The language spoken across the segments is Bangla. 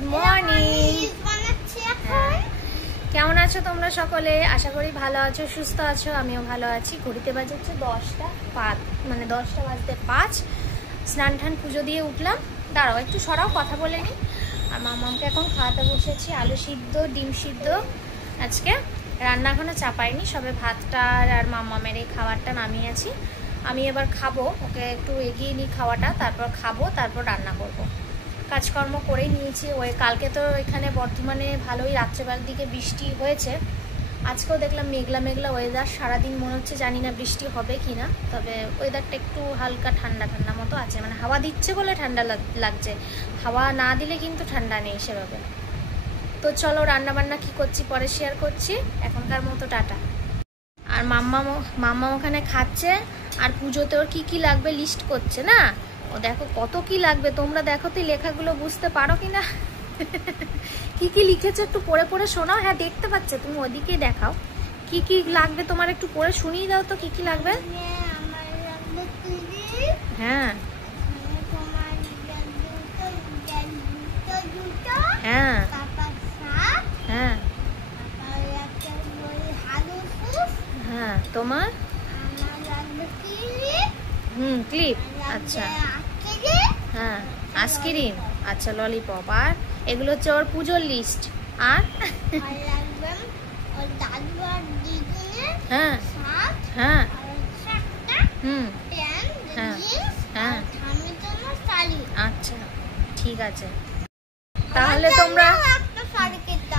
Good morning. কেমন আছো তোমরা সকলে? আশা করি ভালো আছো, সুস্থ আছো। আমিও ভালো আছি। ঘড়িতে বাজে হচ্ছে 10টা 5, মানে 10টা বাজতে 5। স্নান টান পুজো দিয়ে উঠলাম। দাঁড়াও একটু সরাও, কথা বলে নিই। আর মামাকে এখন খাওয়াতে বসেছি, আলু সিদ্ধ, ডিম সিদ্ধ। আজকে রান্না এখনো চাপাইনি, সবে ভাতটা আর মামামের এই খাবারটা নামিয়েছি। আমি এবার খাবো, ওকে একটু এগিয়ে নিই খাওয়াটা, তারপর খাবো, তারপর রান্না করব। কাজকর্ম করে নিয়েছি। ওই কালকে তো এখানে বর্ধমানে ভালোই রাত্রেবেলার দিকে বৃষ্টি হয়েছে। আজকেও দেখলাম মেঘলা মেঘলা ওয়েদার, সারাদিন মনে হচ্ছে জানি না বৃষ্টি হবে কি না। তবে ওয়েদারটা একটু হালকা ঠান্ডা ঠান্ডা মতো আছে, মানে হাওয়া দিচ্ছে বলে ঠান্ডা লাগছে, হাওয়া না দিলে কিন্তু ঠান্ডা নেই সেভাবে। তো চলো রান্না বান্না কী করছি পরে শেয়ার করছি। এখনকার মতো টাটা। আর মাম্মা ওখানে খাচ্ছে, আর পুজোতে ওর কী কী লাগবে লিস্ট করছে না। ও দেখো কত কি লাগবে, তোমরা দেখো তো লেখাগুলো বুঝতে পারো কি না। কি কি লিখেছে একটু পড়ে পড়ে শোনাও। হ্যাঁ দেখতে পাচ্ছ, তুমি ওদিকেই দেখাও কি কি লাগবে তোমার, একটু পড়ে শুনিয়ে দাও তো কি কি লাগবে। হ্যাঁ হ্যাঁ হ্যাঁ হ্যাঁ তোমার ক্লিপ, আচ্ছা হ্যাঁ আইসক্রিম, আচ্ছা ললিপপ। আর এগুলো হচ্ছে ওর পুজোর লিস্ট। আর হ্যাঁ হ্যাঁ হ্যাঁ হ্যাঁ আচ্ছা ঠিক আছে।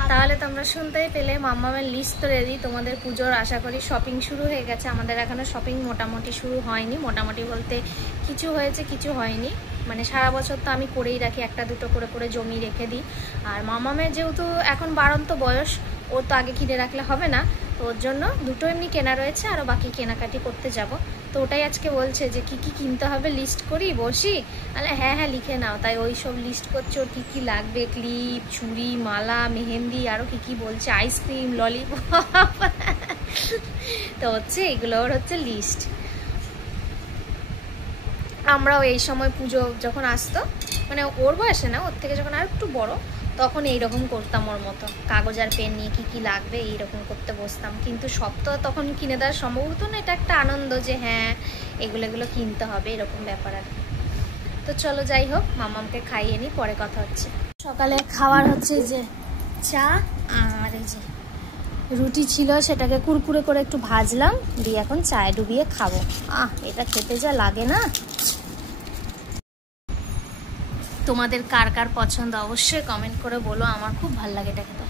তাহলে তোমরা শুনতেই পেলে, মাম্মামের লিস্ট তো রেডি। তোমাদের পুজোর আশা করি শপিং শুরু হয়ে গেছে। আমাদের এখনো শপিং মোটামুটি শুরু হয়নি। মোটামুটি বলতে কিছু হয়েছে কিছু হয়নি। মানে সারা বছর তো আমি করেই রাখি, একটা দুটো করে করে জমি রেখে দিই। আর মাম্মামের যেহেতু এখন বাড়ন্ত বয়স, ওর তো আগে কিনে রাখলে হবে না, তো ওর জন্য দুটো এমনি কেনা রয়েছে, আরও বাকি কেনাকাটি করতে যাব। তো ওটাই আজকে বলছে যে কি কি কিনতে হবে লিস্ট করি, বসি। আরে হ্যাঁ হ্যাঁ লিখে নাও। তাই ওই সব লিস্ট করছে, ওর কী কী লাগবে, ক্লিপ, চুড়ি, মালা, মেহেন্দি, আরও কী কী বলছে, আইসক্রিম, ললিপপ। তো হচ্ছে এগুলো ওর হচ্ছে লিস্ট। আমরাও এই সময় পুজো যখন আসতো, মানে ওর বয়সে না, ওর থেকে যখন আর একটু বড়, তখন এইরকম করতাম ওর মতো, কাগজ আর পেন নিয়ে কী কী লাগবে এইরকম করতে বসতাম। কিন্তু সব তো তখন কিনে দেওয়া সম্ভব হতো না। এটা একটা আনন্দ যে হ্যাঁ এগুলো কিনতে হবে, এরকম ব্যাপার আর। তো চলো যাই হোক, মামামকে খাইয়ে নিই, পরে কথা হচ্ছে। সকালে খাওয়ার হচ্ছে যে চা আর এই যে রুটি ছিল, সেটাকে কুরকুরে করে একটু ভাজলাম, দিয়ে এখন চায়ে ডুবিয়ে খাবো। এটা খেতে যা লাগে না। তোমাদের কার কার পছন্দ অবশ্যই কমেন্ট করে বলো, আমার খুব ভালো লাগে এটা খেতে।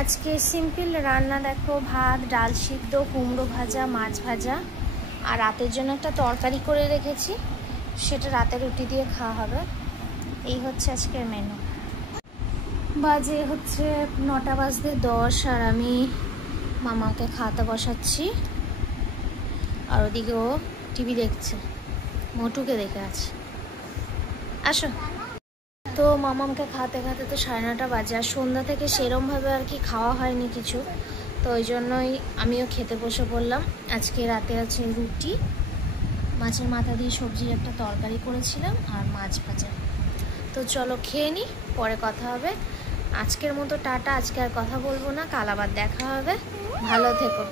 আজকে সিম্পল রান্না, দেখো ভাত, ডাল সিদ্ধ, কুমড়ো ভাজা, মাছ ভাজা, আর রাতের জন্য একটা তরকারি করে রেখেছি, সেটা রাতে রুটি দিয়ে খাওয়া হবে। এই হচ্ছে আজকের মেনু। বাজে হচ্ছে 9টা বাজতে 10, আর আমি মামাকে খাওয়াতে বসাচ্ছি। আর ওদিকে ও টিভি দেখছে, মোটুকে দেখে আছে। আসো। তো মামামকে খাওয়াতে খাওয়াতে তো 9:30 বাজে। আর সন্ধ্যা থেকে সেরমভাবে আর কি খাওয়া হয়নি কিছু, তো ওই জন্যই আমিও খেতে বসে পড়লাম। আজকে রাতে আছে রুটি, মাছের মাথা দিয়ে সবজির একটা তরকারি করেছিলাম, আর মাছ ভাজা। তো চলো খেয়ে নিই, পরে কথা হবে। আজকের মতো টাটা। আজকে আর কথা বলবো না, কাল আবার দেখা হবে। ভালো থেকো।